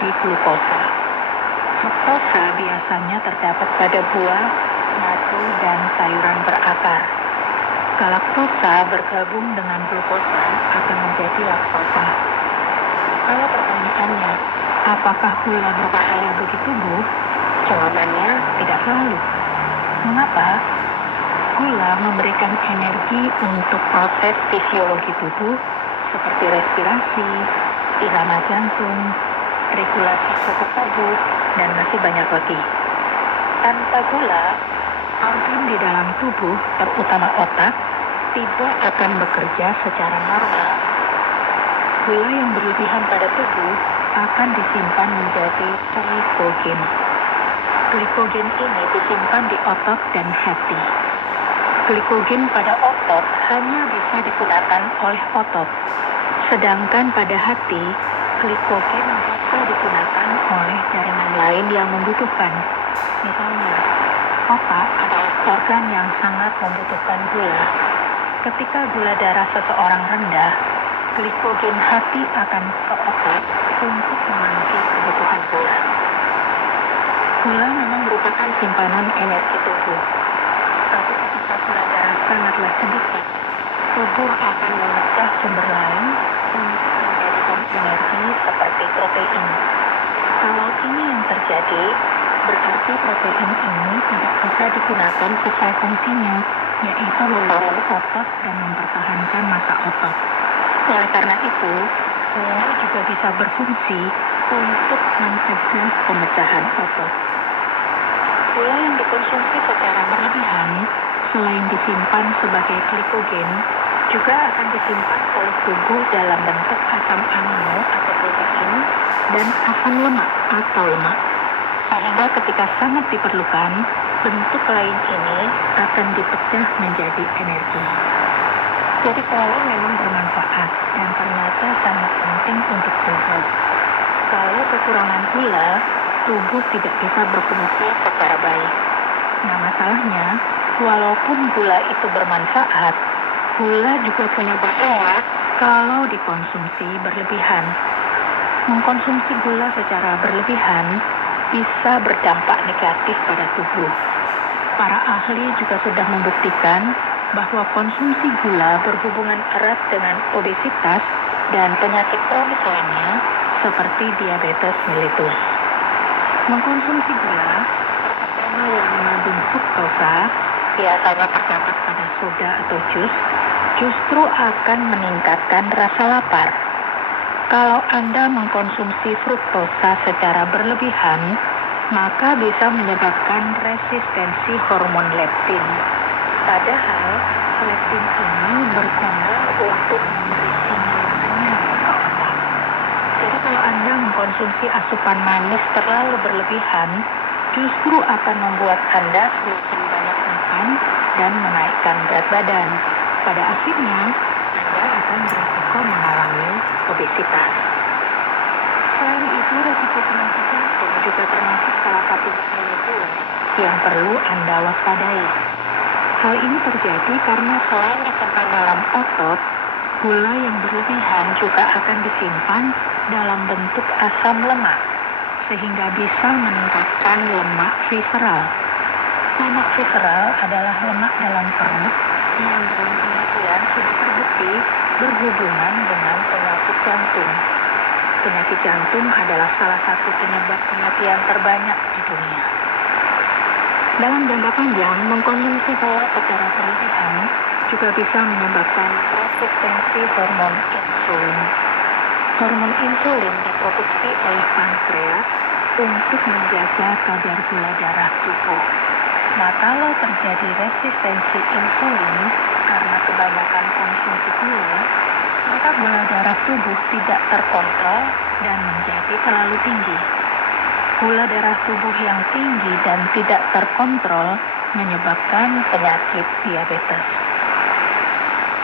energi glukosa. Fruktosa biasanya terdapat pada buah, madu, dan sayuran berakar. Galaktosa bergabung dengan glukosa akan menjadi laktosa. Kalau pertanyaannya, apakah gula berbahaya bagi tubuh? Jawabannya tidak selalu. Mengapa? Gula memberikan energi untuk proses fisiologi tubuh seperti respirasi, irama jantung, regulasi suhu tubuh, dan masih banyak lagi. Tanpa gula, organ di dalam tubuh, terutama otak, tidak akan bekerja secara normal. Gula yang berlebihan pada tubuh akan disimpan menjadi glikogen. Glikogen ini disimpan di otot dan hati. Glikogen pada otot hanya bisa digunakan oleh otot, sedangkan pada hati, glikogen bisa digunakan oleh jaringan lain yang membutuhkan. Misalnya, otak adalah organ yang sangat membutuhkan gula. Ketika gula darah seseorang rendah, glikogen hati akan ke otak untuk memenuhi kebutuhan gula. Gula memang merupakan simpanan energi tubuh. Tapi ketika gula darah sangatlah sedikit, tubuh akan memecah sumber lain untuk menjadikan energi seperti protein. Kalau ini yang terjadi, berarti protein ini tidak bisa digunakan sesuai fungsinya, yaitu membangun otot dan mempertahankan massa otot. Oleh karena itu, gula juga bisa berfungsi untuk mencegah pemecahan otot. Gula yang dikonsumsi secara berlebihan, selain disimpan sebagai glikogen, juga akan disimpan oleh tubuh dalam bentuk asam amino atau protein dan asam lemak atau lemak. Sehingga ketika sangat diperlukan, bentuk lain ini akan dipecah menjadi energi. Jadi gula memang bermanfaat dan ternyata sangat penting untuk tubuh. Kalau kekurangan gula, tubuh tidak bisa berfungsi secara baik. Nah, masalahnya, walaupun gula itu bermanfaat, gula juga punya bahaya kalau dikonsumsi berlebihan. Mengkonsumsi gula secara berlebihan bisa berdampak negatif pada tubuh. Para ahli juga sudah membuktikan bahwa konsumsi gula berhubungan erat dengan obesitas dan penyakit kronis lainnya seperti diabetes mellitus. Mengkonsumsi gula, terutama yang mengandung fruktosa, biasanya terdapat pada soda atau jus, justru akan meningkatkan rasa lapar. Kalau Anda mengkonsumsi fruktosa secara berlebihan, maka bisa menyebabkan resistensi hormon leptin. Padahal, leptin ini berguna untuk memberi sinyal kenyang ke otak. Jadi kalau Anda mengkonsumsi asupan manis terlalu berlebihan, justru akan membuat Anda semakin banyak makan dan menaikkan berat badan. Pada akhirnya, Anda akan berisiko mengalami obesitas. Selain itu, risiko penyakit jantung juga termasuk salah satu gejala yang perlu Anda waspadai. Hal ini terjadi karena selain disimpan dalam otot, gula yang berlebihan juga akan disimpan dalam bentuk asam lemak, sehingga bisa meningkatkan lemak visceral. Lemak visceral adalah lemak dalam perut yang dalam penelitian sudah terbukti berhubungan dengan penyakit jantung. Penyakit jantung adalah salah satu penyebab kematian terbanyak di dunia. Dalam jangka panjang, mengkonsumsi gula secara berlebihan juga bisa menyebabkan resistensi hormon insulin. Hormon insulin diproduksi oleh pankreas untuk menjaga kadar gula darah tubuh. Nah, kalau terjadi resistensi insulin karena kebanyakan konsumsi gula, maka gula darah tubuh tidak terkontrol dan menjadi terlalu tinggi. Gula darah tubuh yang tinggi dan tidak terkontrol menyebabkan penyakit diabetes.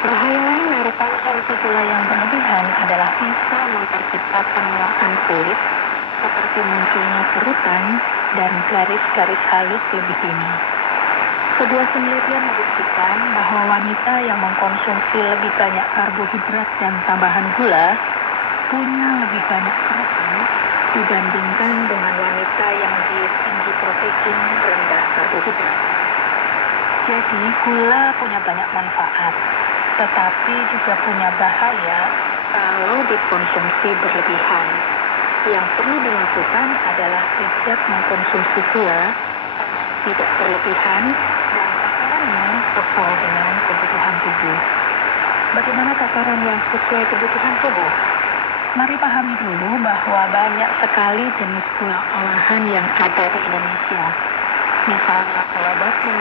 Bahaya lain dari konsumsi gula yang berlebihan adalah bisa mempercepat penuaan kulit, seperti munculnya kerutan dan garis-garis halus lebih dini. Sebuah penelitian membuktikan bahwa wanita yang mengkonsumsi lebih banyak karbohidrat dan tambahan gula punya lebih banyak kerutan dibandingkan dengan wanita yang diet tinggi protein rendah karbohidrat. Jadi gula punya banyak manfaat, tetapi juga punya bahaya kalau dikonsumsi berlebihan. Yang perlu dilakukan adalah bijak mengkonsumsi gula, tidak berlebihan, dan takarannya sesuai dengan kebutuhan tubuh. Bagaimana takaran yang sesuai kebutuhan tubuh? Mari pahami dulu bahwa banyak sekali jenis gula olahan yang ada di Indonesia. Misalnya gula batu,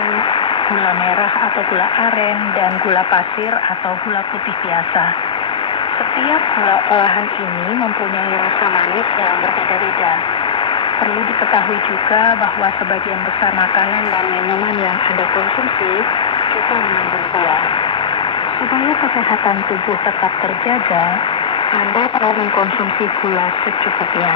gula merah atau gula aren, dan gula pasir atau gula putih biasa. Setiap gula olahan ini mempunyai rasa manis yang berbeda-beda. Perlu diketahui juga bahwa sebagian besar makanan dan minuman yang Anda konsumsi juga mengandung gula. Supaya kesehatan tubuh tetap terjaga, Anda perlu mengkonsumsi gula secukupnya.